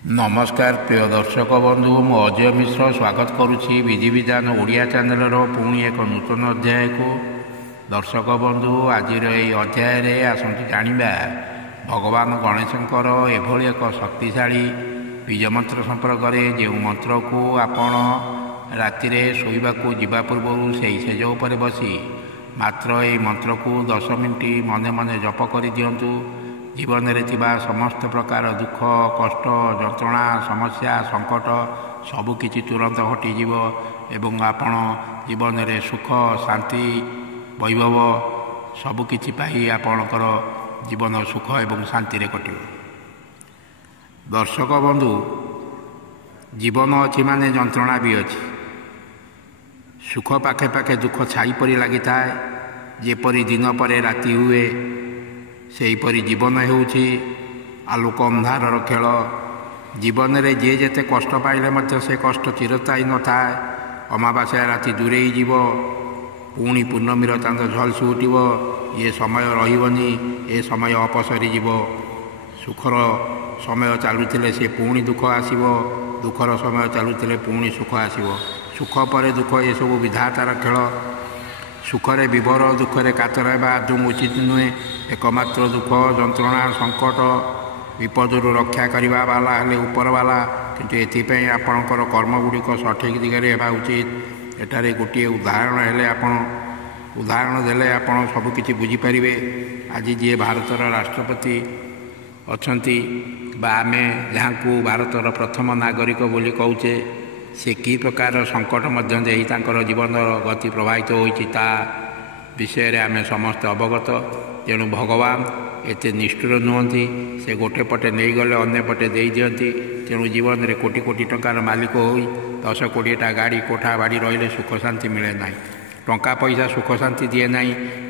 नमस्कार प्रिय दर्शक बंधु मु अजय मिश्र स्वागत करुच्ची विधि विधान ओडिया चैनल पुणी एक नूतन अध्याय को। दर्शक बंधु आज अध्याय आसतु जानिबा भगवान गणेशंकर एभली एक शक्तिशाली बीज मंत्र संपर्क में जो मंत्र को आपण राति शोवाकू जीवा पूर्व से सेज उपर बसी मात्र ये मंत्र को 10 मिनिट मने मने जप कर दिंतु। जीवन में थिबा समस्त प्रकार दुख कष्ट जंत्रणा समस्या संकट सबकि तुरंत हटिଯିव एवं आपण जीवन में सुख शांति वैभव सबकि पाई आपणकर जीवन सुख एवं शांति कटिव। दर्शक बंधु जीवन अच्छी माने जंत्रणा भी अच्छी। सुख पाखे पाखे दुख छाई परी लगी थाए। जेपरी दिन पर राति हुए सेहीपरि जीवन होउछि आलोक अंधार खेल। जीवन में जे जेते कष्ट पाइले से कष्ट चिरस्थायी न थाए। अमावास्या राति दूरेई जीव पुणी पूर्णमीर चांद झलसी उठिब। ये समय रहिबनी, ए समय अपसरी जीव। सुखर समय चलुथिले से पुणी दुख आसिब, दुखर समय चलुथिले पुणी सुख आसिब। सुख पर दुख ये सब विधातार खेल। सुखरे विभर दुखरे कातर हेबा आदौ उचित नुहे। एकमात्र दुख जंत्रणा संकट विपदर रक्षा करने वाला हेले ऊपर वाला। किंतु एथिपाई आपणकर कर्मगुड़िक सठिक दिगरे हेबा उचित। एठारे गोटे उदाहरण हेले आपण उदाहरण देले आपण सबकिछि बुझिपारे। आज जी भारतर राष्ट्रपति अछंती बा आमे जहाँकू भारतर प्रथम नागरिक बोली कहूचे से कि प्रकार संकट मध्य देई तांकर जीवन गति प्रभावित होइछि ता विषय आम समस्त अवगत। तेणु भगवान एते निष्ठुर नुहति। से गोटे पटे नहीं गले अन्य पटे दे दियंती। तेणु जीवन में कोटी कोटी टंकार मालिक होई 10 कोटीटा गाड़ी कोठा बाड़ी रहिले सुख शांति मिले ना। टंका पैसा सुख शांति दिए ना।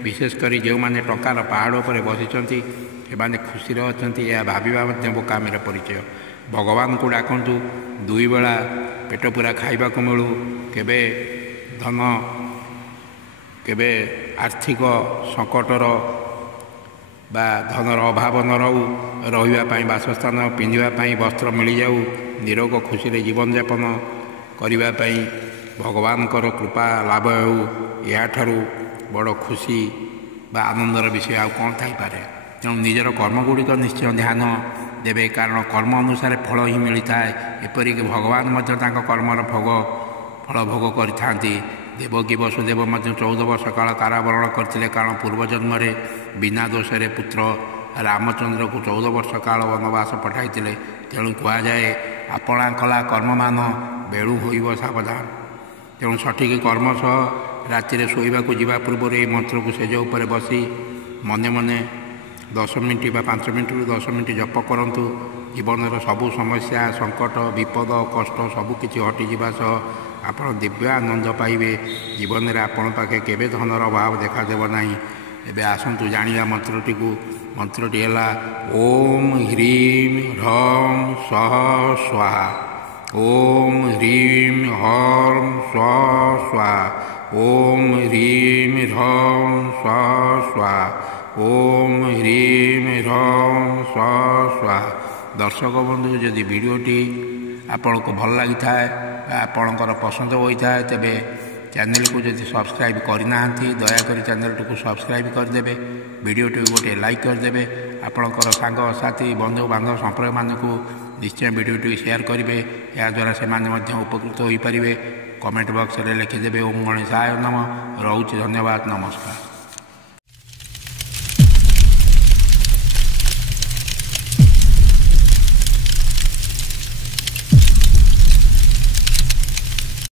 विशेषकर जो मैंने टंकार पहाड़ पर बसिचंती से खुशी अच्छा यह भाविबा बोकामीर परिचय। भगवान को डाकतु 2 बेला पेट पूरा खाइबा को मिलू। केबे धन केबे आर्थिक संकटर बा धनर अभाव न रहू। रहिबापी बासस्थान पिंधापी वस्त्र मिल जाऊ। निरोग खुशी जीवन यापन करने भगवान कृपा लाभ हो। या बड़ खुशी बा आनंदर विषय आउ कौन थाईपे। तेणु निजर कर्मगुड़िक निश्चय ध्यान देवे। कारण कर्म अनुसार फल ही मिलता है। एपरिक भगवान कर्मर फल भोग करते। देवकी वसुदेव 14 वर्ष काल कारावरण करते। कारण पूर्वजन्म बिना दोषे पुत्र रामचंद्र को 14 वर्ष काल वनवास पठाई। तेणु कहुए आपणा कला कर्म मान बेलू हो सावधान। तेणु सठिक कर्म सह राति शोवा जावा पूर्व ये मंत्र को सेज उपर बसी मने मने 10 मिनिट बा 5 मिनिट 10 मिनिट जप करंतु। जीवन सबु समस्या संकट विपद कष्ट सबकि हटिजा सह आपण दिव्य आनंद पाइबे। जीवन में आपण पाखे केबे धनर अभाव देखादेव नहीं। एबे आसतु जानिया मंत्रटी को। मंत्रटी है ओम ह्रीं ह्रौं स्वः स्वाहा। ओम ह्रीं ह्रौं स्वः स्वाहा। ओम ह्रीं ह्रौं स्वः स्वाहा। ओम ह्रीं ह्रौं स्वः स्वाहा। दर्शक बंधु जदि वीडियोटी आपण को भल लगी थाए आपणकर पसंद होता है तेबे चैनल को जदि सब्सक्राइब करना दयाकोरी चैनल को सब्सक्राइब करदे। वीडियोटी गोटे लाइक करदे। आपणकर सांग साथी बंधु बांधव संपर्क मानक निश्चय वीडियोटी शेयर करेंगे। याद्वारा से उपकृत हो पारे। कमेंट बॉक्स में लिखिदेवे ओम गणेशाय नमः। रोचे धन्यवाद। नमस्कार।